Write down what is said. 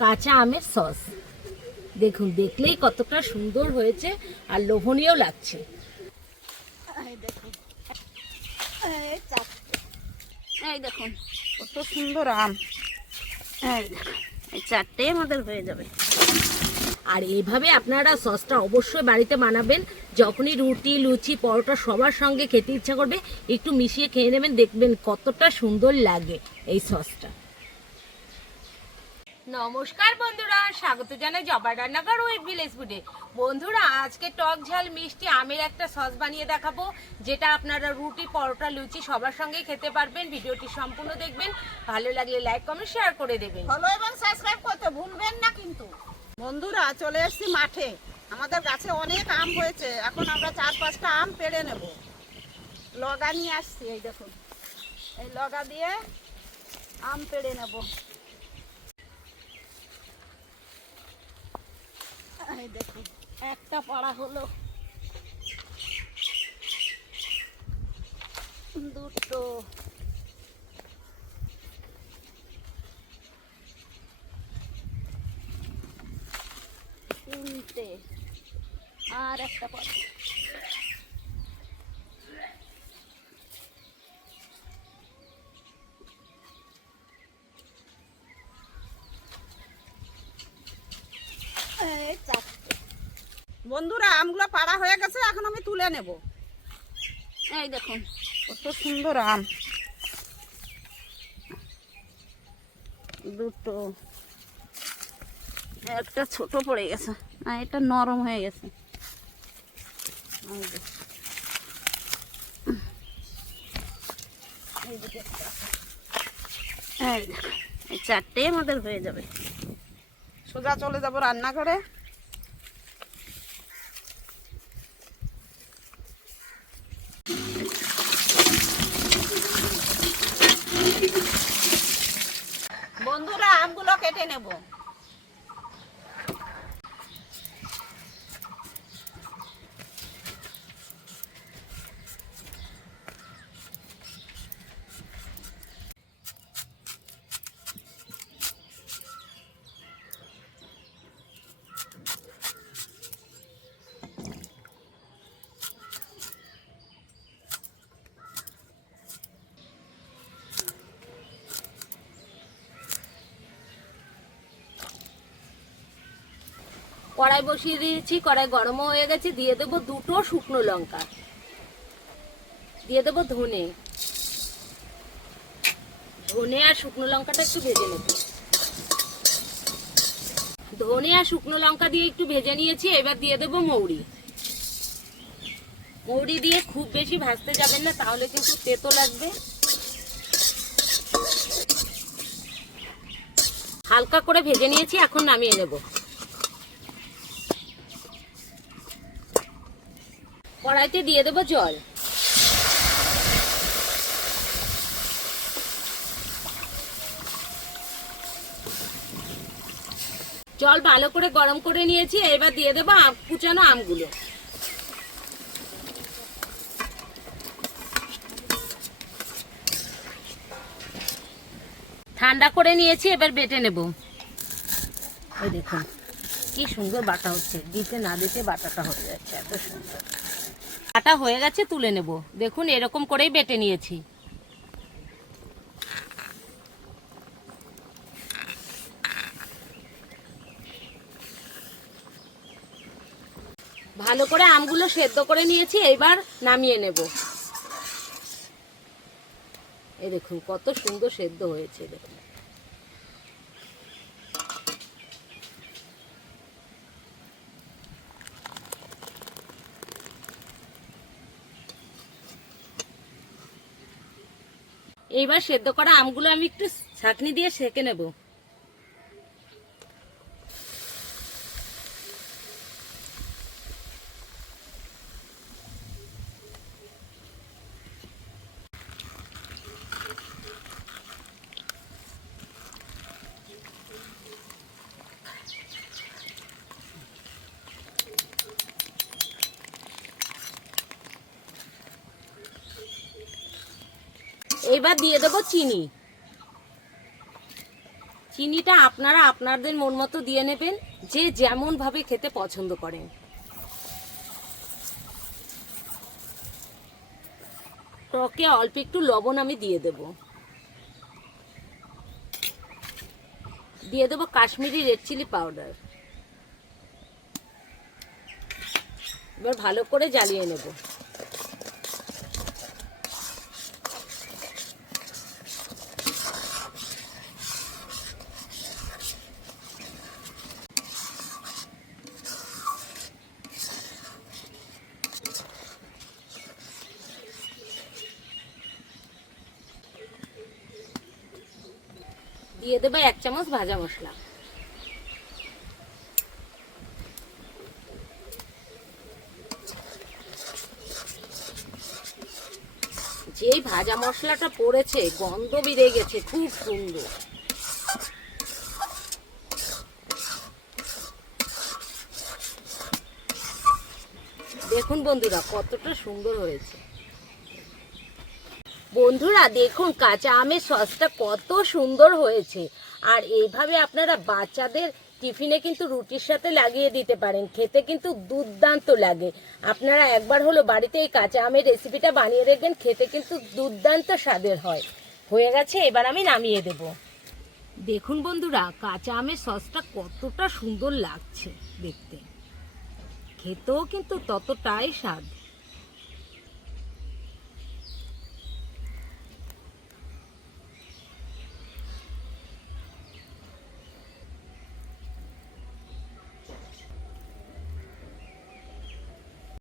কাঁচা আমের সস। দেখুন, দেখলেই কতটা সুন্দর হয়েছে আর লোভনীয় লাগছে। এই দেখুন কত সুন্দর আম। এই চারটে আমাদের হয়ে যাবে। আর এইভাবে আপনারা সসটা অবশ্যই বাড়িতে বানাবেন। যখনই রুটি, লুচি, পরোটা সবার সঙ্গে খেতে ইচ্ছা করবে, একটু মিশিয়ে খেয়ে নেবেন, দেখবেন কতটা সুন্দর লাগে এই সসটা। নমস্কার বন্ধুরা, স্বাগত জানাই জবার রান্নাঘর উইথ ভিলেজ ফুডে। বন্ধুরা, আজকে টক ঝাল মিষ্টি আমের একটা সস বানিয়ে দেখাবো, যেটা আপনারা রুটি, পরোটা, লুচি সবার সঙ্গে খেতে পারবেন। ভিডিওটি সম্পূর্ণ দেখবেন, ভালো লাগলে লাইক, কমেন্ট, শেয়ার করে দেবেন। ফলো এবং সাবস্ক্রাইব করতে ভুলবেন না কিন্তু। বন্ধুরা, চলে এসেছি মাঠে। আমাদের গাছে অনেক আম হয়েছে। এখন আমরা 4-5টা আম পেড়ে নেব। লগা নিয়ে আসছি, এই দেখুন। এই লগা দিয়ে আম পেড়ে নেব। এই দেখুন, একটা পাড়া হলো, দুটো, তিনটে, আর একটা পাড়া। এই চারটে। বন্ধুরা, আমগুলো পাড়া হয়ে গেছে, এখন আমি তুলে নেব। এই দেখুন কত সুন্দর আম। দুটো, একটা ছোট পড়ে গেছে, আর এটা নরম হয়ে গেছে। এই দেখুন, এই চারটে আমাদের হয়ে যাবে। সোজা চলে যাব রান্নাঘরে। বন্ধুরা, আমগুলো কেটে নেব। কড়াই বসিয়ে দিয়েছি, কড়াই গরম হয়ে গেছে। দিয়ে দেবো দুটো শুকনো লঙ্কা, দিয়ে দেবো ধনে। ধনে আর শুকনো লঙ্কাটা একটু ভেজে নেব। ধনে আর শুকনো লঙ্কা দিয়ে একটু ভেজে নিয়েছি। এবার দিয়ে দেবো মৌরি। মৌরি দিয়ে খুব বেশি ভাজতে যাবেন না, তাহলে কিন্তু তেতো লাগবে। হালকা করে ভেজে নিয়েছি, এখন নামিয়ে নেব। কড়াইতে দিয়ে দেবো জল। জল ভালো করে গরম করে নিয়েছি। এবার দিয়ে দেবো কুচানো আমগুলো। ঠান্ডা করে নিয়েছি, এবার বেটে নেব। ওই দেখুন কি সুন্দর বাটা হচ্ছে, দিতে না দিতে বাটাটা হয়ে যাচ্ছে, এত সুন্দর বাটা হয়ে গেছে। তুলে নেব। দেখুন এরকম করেই বেটে নিয়েছি। ভালো করে আমগুলো সেদ্ধ করে নিয়েছি, এবার নামিয়ে নেব। এই দেখুন কত সুন্দর সেদ্ধ হয়েছে, দেখুন। এইবার সেদ্ধ করা আমগুলো আমি একটু ছাঁকনি দিয়ে সেঁকে নেব। এবার দিয়ে দেবো চিনি। চিনিটা আপনারা আপনাদের মন মতো দিয়ে নেবেন, যে যেমন ভাবে খেতে পছন্দ করেন। টকে অল্প একটু লবণ আমি দিয়ে দেব। দিয়ে দেবো কাশ্মীরি রেড চিলি পাউডার। এবার ভালো করে জ্বালিয়ে নেব। দিয়ে দেবো 1 চামচ ভাজা মশলা। যেই ভাজা মশলাটা পড়েছে গন্ধ বেরিয়ে গেছে, খুব সুন্দর। দেখুন বন্ধুরা কতটা সুন্দর হয়েছে। বন্ধুরা দেখুন কাঁচা আমের সসটা কত সুন্দর হয়েছে। আর এইভাবে আপনারা বাচ্চাদের টিফিনে কিন্তু রুটির সাথে লাগিয়ে দিতে পারেন, খেতে কিন্তু দুর্দান্ত লাগে। আপনারা একবার হলো বাড়িতে এই কাঁচা আমের রেসিপিটা বানিয়ে রাখবেন, খেতে কিন্তু দুর্দান্ত স্বাদের হয়। হয়ে গেছে, এবার আমি নামিয়ে দেব। দেখুন বন্ধুরা কাঁচা আমের সসটা কতটা সুন্দর লাগছে দেখতে, খেতেও কিন্তু ততটাই স্বাদ।